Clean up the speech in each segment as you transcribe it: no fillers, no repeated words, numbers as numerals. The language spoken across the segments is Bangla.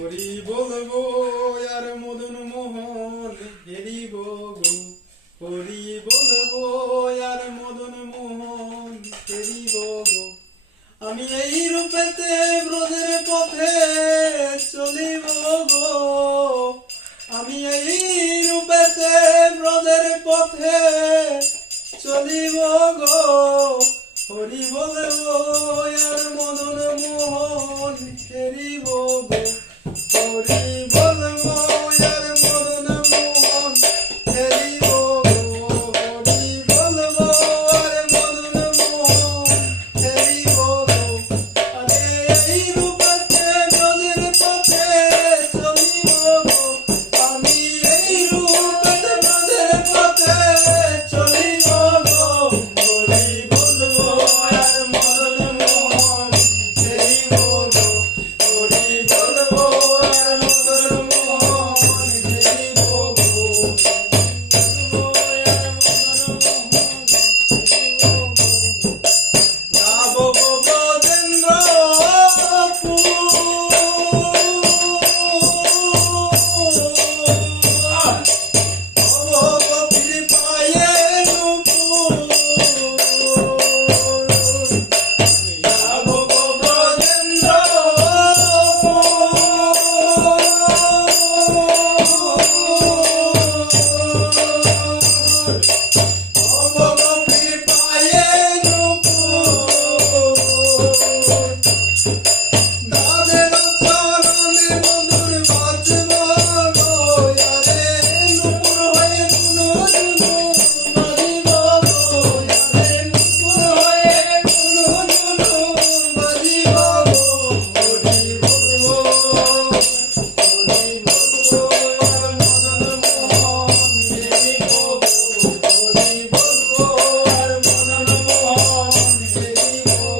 হরি বলবো আর মদন মোহন হেরিব গো, হরি বলবো আর মদন মোহন হেরিব গো। আমি এই রূপেতে ব্রজের পথে চলিব গো, আমি এই রূপেতে ব্রজের পথে চলিব গো। হরি বলবো আর মদন মোহন হেরিব গো, হরি বলবো আর মদন মোহন হেরিব গো, হরি বলবো আর মদন মোহন হেরিব গো। আরে এই রূপেতে ব্রজের পথে চলিব গো, আমি এই রূপেতে ব্রজের পথে চলিব গো। হরি বলবো আর মদন মোহন হেরিব গো, হরি বলবো আর মদন মোহন হেরিব গো। গাব গো ব্রজেন্দ্রপুর, গোপীর পায়ে নূপুর। গাব গো ব্রজেন্দ্রপুর, গোপীর পায়ে নূপুর। তাদের চরণে মধুর বাজব গো, আরে নূপুর হয়ে দুনু দুনু বাজিব গো, আরে নূপুর হয়ে দুনু দুনু বাজিব গো। হরি বলবো, হরি বলবো আর মদন মোহন হেরিব গো, হরি বলবো আর মদন মোহন হেরিব গো।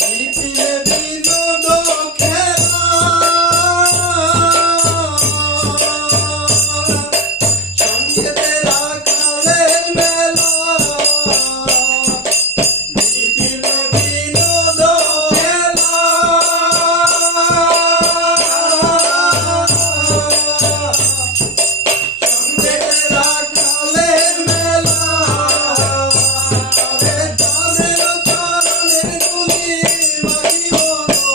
জিতিলে বিনোদ খেলা, সঙ্গেতে রাখালের মেলা। জিতিলে বিনোদ খেলা, সঙ্গেতে রাখালের মেলা। আরে তাদের চরণের ধুলি মাখিব গো,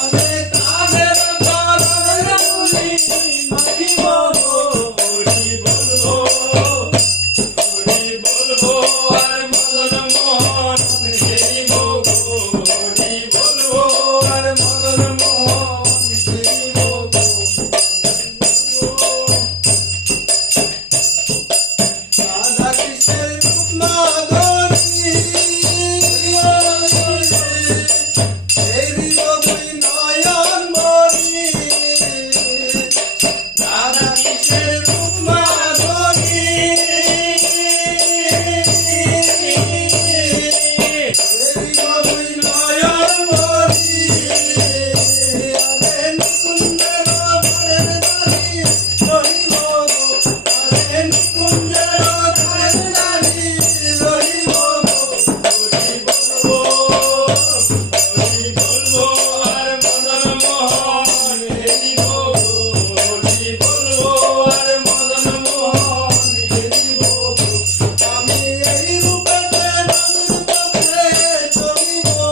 আরে তাদের চরণের ধুলি মাখিব গো। হরি বলবো, হরি বলবো আর মদন মোহন হেরিব গো, হরি বলবো আর মদন মোহন হেরিব গো। রাধা কৃষ্ণের রূপ মাধুরী, হেরিব দুই নয়ন মনি। রাধা কৃষ্ণের রূপ মাধুরী, হেরিব দুই নয়ন মনি। আরে নিকুঞ্জের ধারের দাঁড়ি রহিব গো, আরে নিকুঞ্জের ধারের দাঁড়ি রহিব গো। হরি বলবো, হরি বলবো আর মদন মোহন হেরিব গো, হরি বলবো আর মদন মোহন হেরিব গো। আমি এই রূপেতে ব্রজের পথে চলিব গো,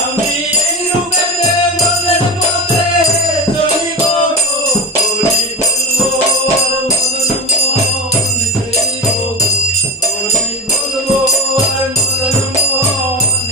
আমি এই রূপেতে ব্রজের পথে চলিব গো। হরি বলবো আর মদন মোহন হেরিব গো, হরি বলবো আর মদন মোহন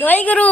জয় গুরু।